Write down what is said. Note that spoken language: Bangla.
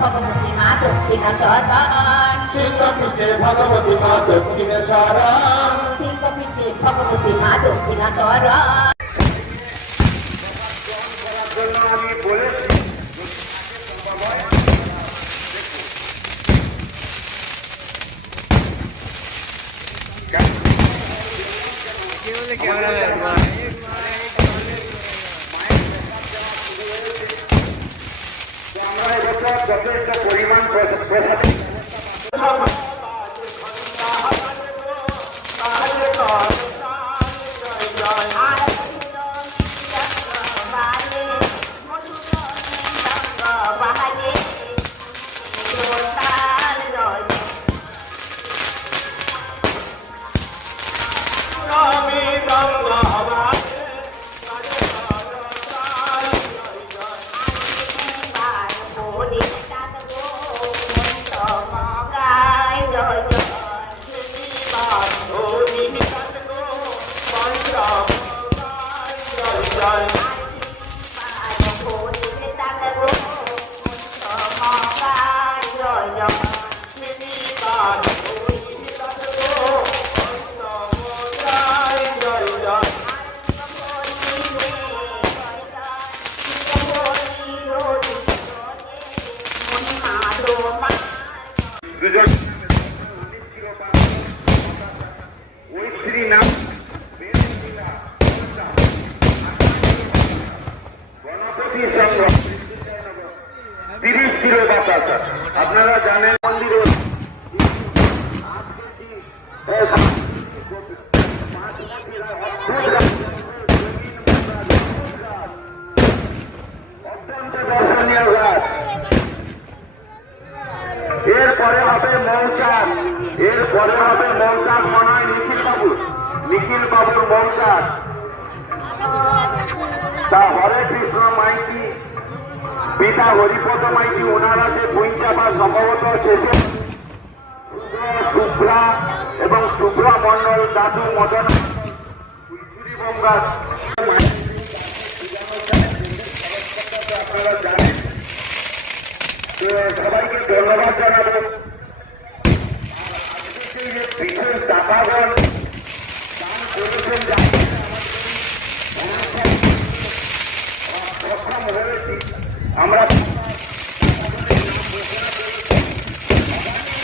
ভগবতী মা দক্ষিণেশ্বর সিংহপীঠে ভগবতী মা দক্ষিণেশ্বর সিংহপীঠে ভগবতী মা দক্ষিণেশ্বর। আমি বলেছি আমরা এবছর যথেষ্ট পরিমাণ আপনারা জানেন মন্দিরে দর্শনীয় গাছ। এরপরে হবে মৌচাক, এরপরে হবে মৌচাক মনে হয় নিখিল বাবুর মৌচাক। তা হরে কৃষ্ণ মাইতি পিতা হরিপদ মাইতি ওনারা যে বইচাপা সম্ভবত শেষে শুভ্রা এবং শুভ্রা মন্ডল দাদু মদন আপনারা জানেন। সবাইকে ধন্যবাদ জানাবো। বিশেষ টাকাগণ দান করেছেন সক্ষম হয়েছি আমরা।